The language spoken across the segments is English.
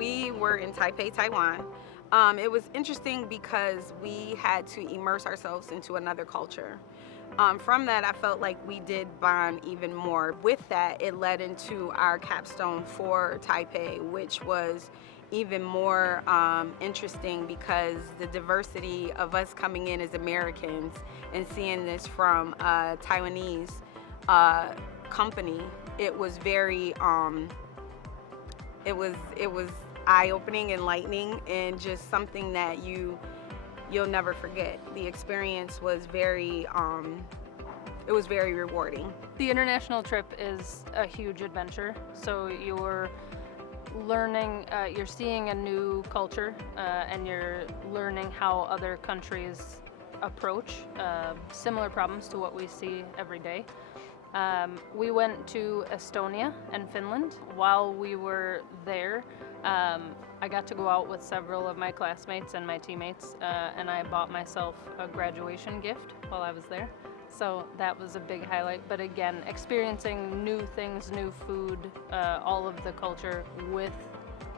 we were in Taipei, Taiwan. It was interesting because we had to immerse ourselves into another culture. From that, I felt like we did bond even more. With that, it led into our capstone for Taipei, which was even more interesting because the diversity of us coming in as Americans and seeing this from a Taiwanese company, it was very it was eye-opening, enlightening, and just something that you'll never forget. The experience was very it was very rewarding. The international trip is a huge adventure. So you're learning, you're seeing a new culture, and you're learning how other countries approach similar problems to what we see every day. We went to Estonia and Finland. While we were there, I got to go out with several of my classmates and my teammates, and I bought myself a graduation gift while I was there. So that was a big highlight. But again, experiencing new things, new food, all of the culture with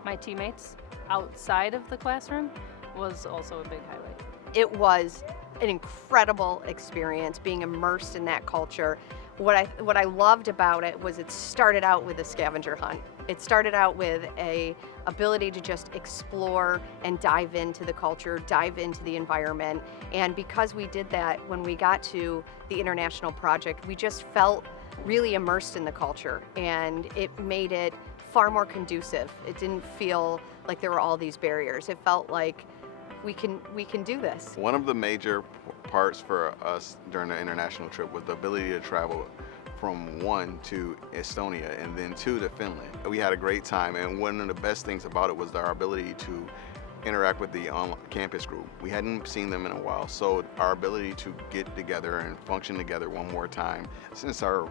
my teammates outside of the classroom was also a big highlight. It was an incredible experience being immersed in that culture. What I loved about it was it started out with a scavenger hunt. It started out with a ability to just explore and dive into the culture, dive into the environment. And because we did that, when we got to the international project, we just felt really immersed in the culture, and it made it far more conducive. It didn't feel like there were all these barriers. It felt like we can do this. One of the major parts for us during the international trip was the ability to travel from 1 to Estonia and then 2 to Finland. We had a great time, and one of the best things about it was our ability to interact with the on-campus group. We hadn't seen them in a while, so our ability to get together and function together one more time since our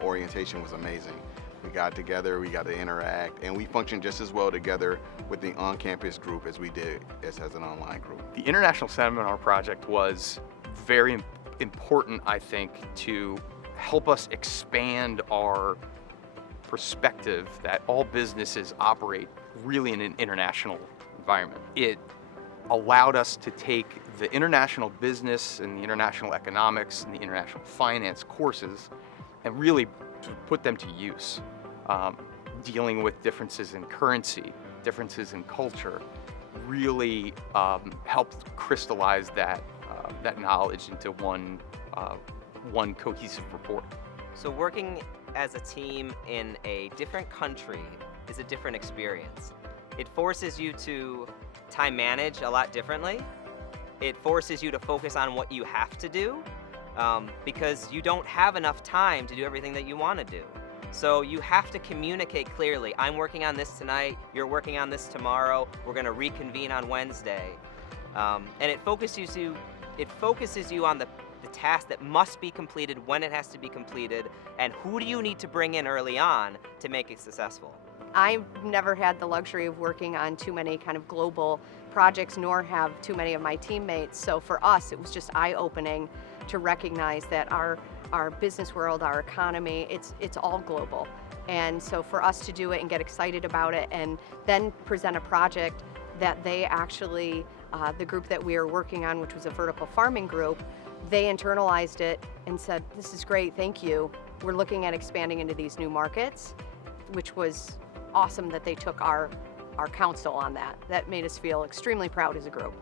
orientation was amazing. We got together, we got to interact, and we functioned just as well together with the on-campus group as we did as an online group. The International Seminar Project was very important, I think, to help us expand our perspective that all businesses operate really in an international environment. It allowed us to take the international business and the international economics and the international finance courses and really to put them to use, dealing with differences in currency, differences in culture, really helped crystallize that knowledge into one cohesive report. So working as a team in a different country is a different experience. It forces you to time manage a lot differently. It forces you to focus on what you have to do, because you don't have enough time to do everything that you want to do. So you have to communicate clearly. I'm working on this tonight, you're working on this tomorrow, we're going to reconvene on Wednesday. And it focuses you on the task that must be completed, when it has to be completed, and who do you need to bring in early on to make it successful. I've never had the luxury of working on too many kind of global projects, nor have too many of my teammates. So for us, it was just eye-opening to recognize that our business world, our economy, it's all global. And so for us to do it and get excited about it and then present a project that they actually, the group that we are working on, which was a vertical farming group, they internalized it and said, this is great, thank you. We're looking at expanding into these new markets, which was awesome that they took our counsel on that. That made us feel extremely proud as a group.